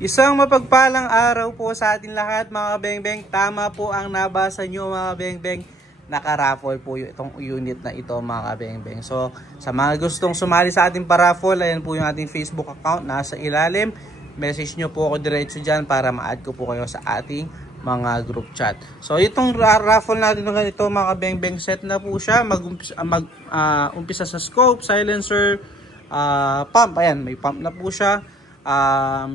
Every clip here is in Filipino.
Isang mapagpalang araw po sa atin lahat mga kabengbeng. Tama po ang nabasa nyo mga kabengbeng. Naka-raffle po itong unit na ito mga kabengbeng. So sa mga gustong sumali sa ating pa-raffle, ayan po yung ating Facebook account nasa ilalim. Message nyo po ako diretso dyan para ma-add ko po kayo sa ating mga group chat. So itong raffle natin ng ganito mga kabengbeng, set na po siya. Umpisa sa scope, silencer, pump. Ayan, may pump na po siya.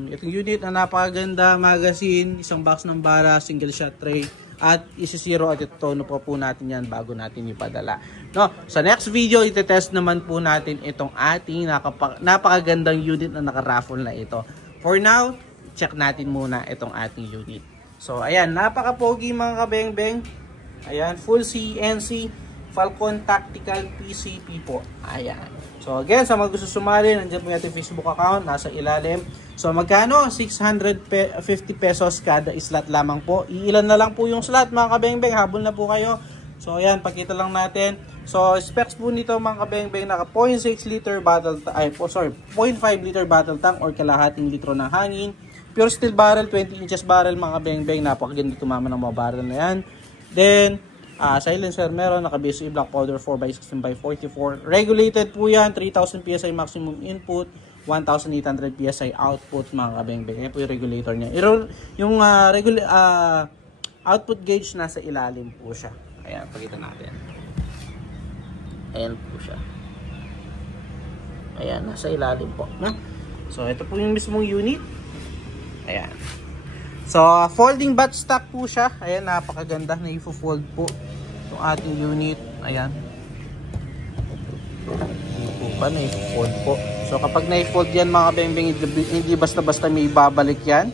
Itong unit na napakaganda, magazine, isang box ng bala, single shot tray, at isi-zero at itono po natin yan bago natin ipadala. No, sa next video, itetest naman po natin itong ating napakagandang unit na naka-raffle na ito. For now, check natin muna itong ating unit. So, ayan, napaka-pogi mga kabengbeng. Ayan, full CNC Falcon Tactical PCP po. Ayan. So again, sa mga gusto sumali, nandiyan po yung ating Facebook account, nasa ilalim. So magkano? 650 pesos kada slot lamang po. Iilan na lang po yung slot mga kabengbeng, habol na po kayo. So ayan, pakita lang natin. So specs po nito mga kabengbeng, naka 0.6 liter bottle, 0.5 liter bottle tank or kalahating litro ng hangin. Pure steel barrel, 20 inches barrel mga kabengbeng, napakaganda tumama ng mga barrel na yan. Then silencer meron, naka-BSE black powder 4x16x44. Regulated po yan, 3,000 PSI maximum input, 1,800 PSI output mga kabengbeng. Yan po yung regulator niya. Yung output gauge nasa ilalim po siya. Ayan, pakita natin. Ayan po siya. Ayan, nasa ilalim po. No? So, ito po yung mismong unit. Ayan. So, folding buttstock po siya. Ayan, napakaganda na i-fold po itong ating unit. Ayan. Hindi po pa na i-fold po. So, kapag na-fold yan mga kabengbeng, hindi basta-basta may babalik yan.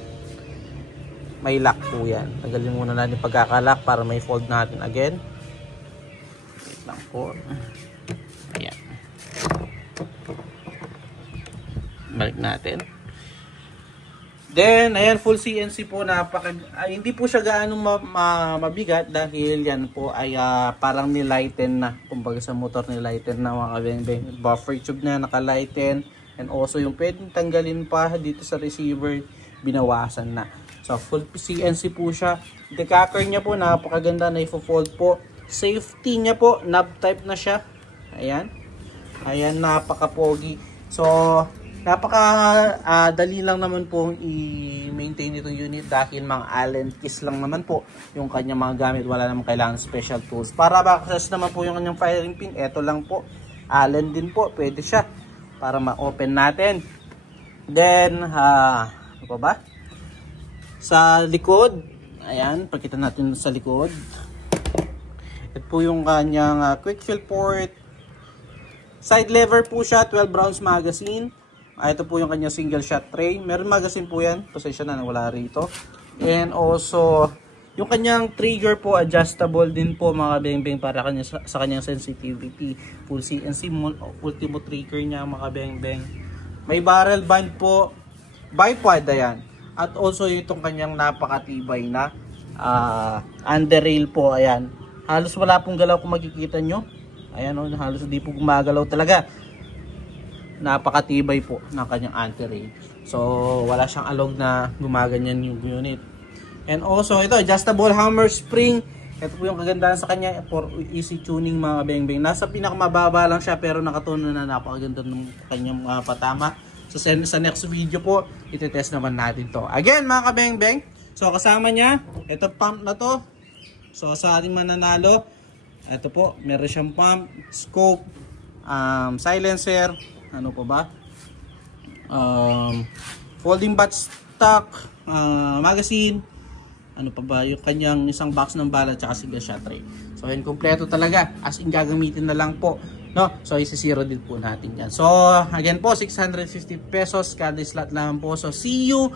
May lock po yan. Tagalin muna natin yung pagkakalock para may fold natin again. Wait lang po. Ayan. Balik natin. Then, ayan, full CNC po, hindi po siya gaano mabigat dahil yan po ay parang nilighten na. Kumbaga sa motor nilighten na mga kabengbeng. Buffer tube na nakalighten. And also yung pwedeng tanggalin pa dito sa receiver, binawasan na. So, full CNC po siya. Decacker niya po, napakaganda na i-fold po. Safety niya po, knob type na siya. Ayan. Ayan, napaka-pogi. So, dali lang naman po i-maintain itong unit dahil mga Allen keys lang naman po yung kanyang mga gamit. Wala naman kailangan special tools. Para ma-access naman po yung kanyang firing pin, eto lang po. Allen din po, pwede siya para ma-open natin. Then, ano pa ba? Sa likod, ayan, pakita natin sa likod. Ito po yung kanyang quick fill port. Side lever po siya, 12 rounds magazine. Ito po yung kanyang single shot tray. Meron magazine po yan. Pasensya na, wala rito. And also, yung kanyang trigger po, adjustable din po mga kabengbeng para sa kanyang sensitivity. Full CNC, ultimo trigger niya mga kabengbeng. May barrel band po. Bipod, ayan. At also itong kanyang napakatibay na underrail po, ayan. Halos wala pong galaw kung makikita nyo. Ayan o, halos hindi po gumagalaw talaga. Napakatibay po ng kanyang anti-rail. So, wala siyang alog na gumaganyan yung unit. And also, ito, adjustable hammer spring. Ito po yung kagandahan sa kanya for easy tuning mga kabengbeng. Nasa pinakamababa lang siya pero nakatuno na, napakaganda ng kanyang patama. So, sa next video po, itetest naman natin to. Again, mga kabengbeng, so kasama niya, ito pump na to. So, sa ating mananalo, ito po, meron siyang pump, scope, silencer, ano pa ba? Folding buttstock, magazine, ano pa ba? Yung kanyang isang box ng bala at single shot tray. So, yun, kompleto talaga. As in, gagamitin na lang po. No? So, isi-zero din po natin yan. So, again po, 650 pesos kada slot lang po. So, see you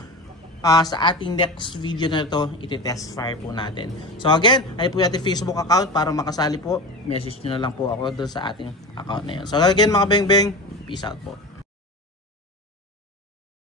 sa ating next video na ito. Iti-test fire po natin. So, again, ay po yung ating Facebook account para makasali po. Message nyo na lang po ako doon sa ating account na yun. So, again, mga bengbeng, peace out po.